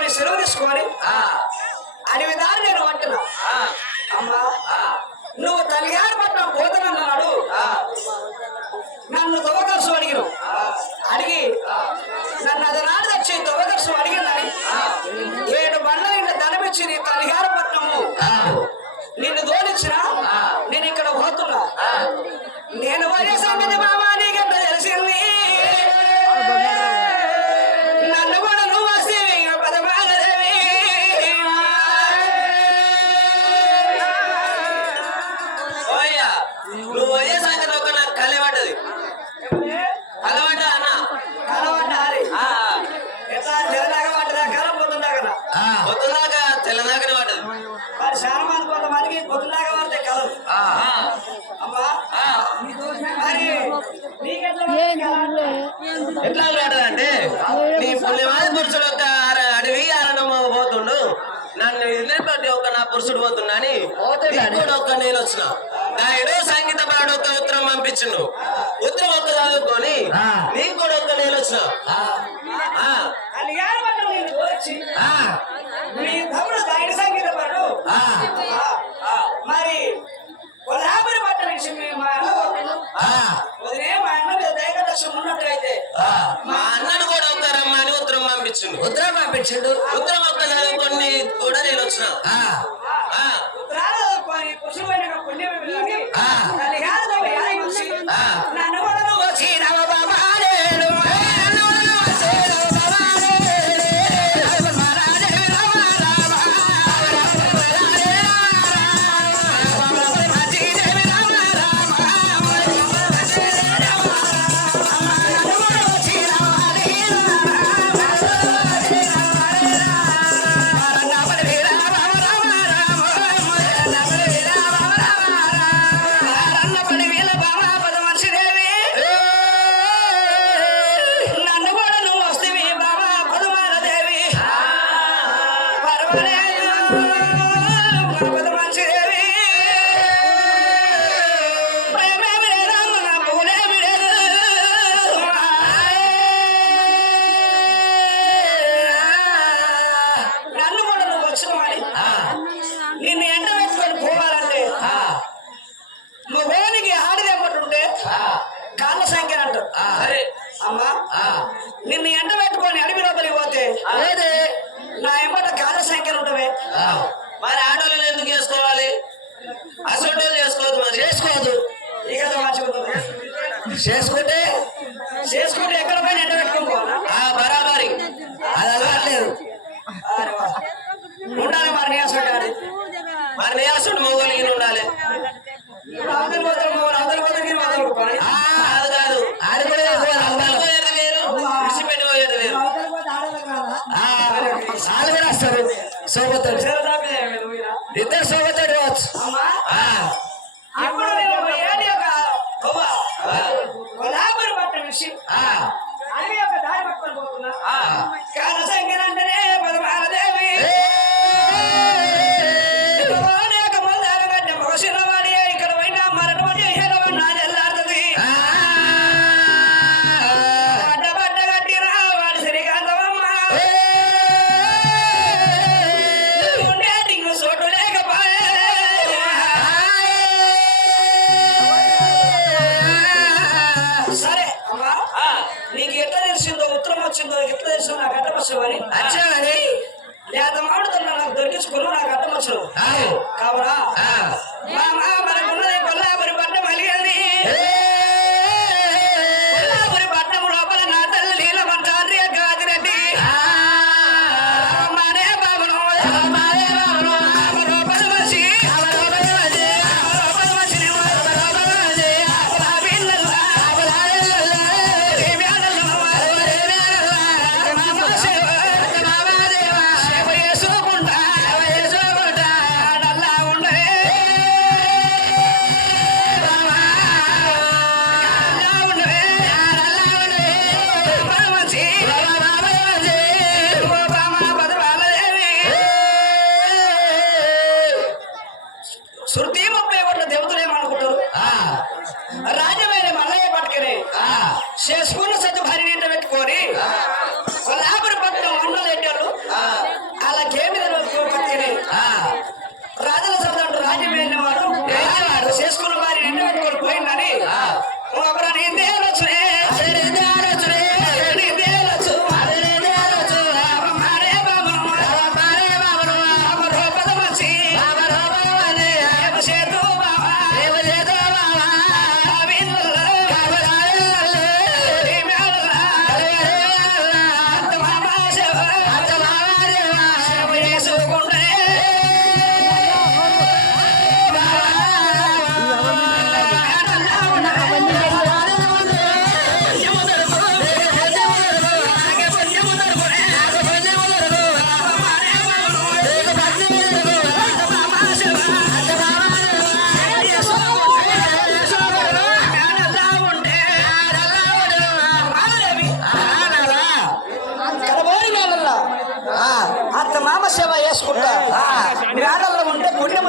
నీ సెలవు తీసుకొని అడవి దారి నేను అంటున్నా అమ్మా నువ్వు తల్లిగారి పట్నం పోతానన్నాడు నన్ను తవ్వకర్సు అడిగిన అడిగి నన్ను అది నాడు వచ్చి తవ్వకర్సు అడిగిందని 7 బండ్ల నిండా ధనమిచ్చి నీ తల్లిగారి పట్నము నిన్ను దోలించిన నేను ఇక్కడ పోతున్నా నేను వరే సంగతి బాబా నీకెంత తెలిసింది నన్ను కూడా నువ్వు వస్తే పదమాలదేవి నువ్వు అయ్యే సంగతి ఒక నాకు కలవడ్డది కలవడ్డ అన్న కలవడ్డ ఎట్లా తెల్లదాకా పడ్డదా కల పొద్దుందాకా పొద్దుదాకా తెల్లదాకానే పడ్డది మరి చాలా మంది కొంతమందికి పొద్దుదాకా పడితే కలవు అమ్మా మరి ఎట్లా పడ్డదంటే నీ పుణ్యమాది పురుషుడు ఒక అడవి అరణమ్మ పోతుండు నన్ను ఇల్లేపట్టి ఒక నా పురుషుడు పోతున్నాని కూడా ఒక్క నేను వచ్చిన నా ఏదో సంగీత పాడు ఒక ఉత్తరం పంపించిండు ఉత్తరం ఒక్క చదువుకొని నీకు కూడా ఒక్క నేను వచ్చిన సంగీత పాడు మరి కొల్లాపురి పట్ట నుంచి మా అన్న దైవదర్శనం ఉన్నట్టయితే మా అన్నను కూడా ఒక రమ్మని ఉత్తరం పంపించిండు ఉత్తరం ఒక్క చదువుకొని కూడా నేను వచ్చిన నన్ను కూడా నువ్వు వచ్చినావు బాబా నిన్ను ఎంట పెట్టుకొని పోవాలంటే మగోనికి ఆడిది ఎప్పటింటే కాళ్ళ సంఖ్య అంటారు అమ్మా నిన్ను ఎంట పెట్టుకొని అడవి లోపలికి పోతే నా ఎంబట కాళ్ళ సంఖ్యలు ఉంటవే మరి ఆడవాళ్ళని ఎందుకు చేసుకోవాలి అసలు చేసుకోవద్దు మరి చేసుకోవద్దు ఇక చేసుకుంటే ఎక్కడ పైన ఎంట పెట్టుకొని పోవాలా బరాబరి అది అలవాట్లేదు ఉండాలి మరి నేసుంటాడు మరి నేసుడు మొగలిగి ఉండాలి అవతల కాదు అది కూడా వేరు విడిచిపెట్టి పోయేది వేరు వాళ్ళు కూడా వస్తారు సోబతాడు ఇద్దరు సోబతాడు కావచ్చు ఇప్పుడు కొల్లాపురి పట్ట విషయం అడవి యొక్క దారి పట్టుకొని పోతున్నా కాల సంఖ్య అంటేనే పదమాలదేవి మగసినవాడి ఇక్కడ పోయినా మరటువంటి నాది ఎల్లాడుతుంది అడ్డబడ్డ కట్టిన వాడి శ్రీకాంతమ్మ ఉండేటింగు చోటు లేకపోయే సరే అమ్మా నీకు ఎట్లా తెలిసిందో ఉత్తరం వచ్చిందో ఎట్లా తెలిసిందో నాకు అడ్డమని వచ్చావని లేత మాడుతున్నా నాకు దొరికించుకుని నాకు అడ్డమచ్చు కావునా మనకున్నది కొల్లాపురి పట్నం అలిగింది కొల్లాపురి పట్నం లోపల నా తల్లి నీలమంటారు గాదిరెడ్డి మానే బాబును లోపల వచ్చి మామ సేవ చేసుకుంటా మేడల్లో ఉంటే పుణ్యం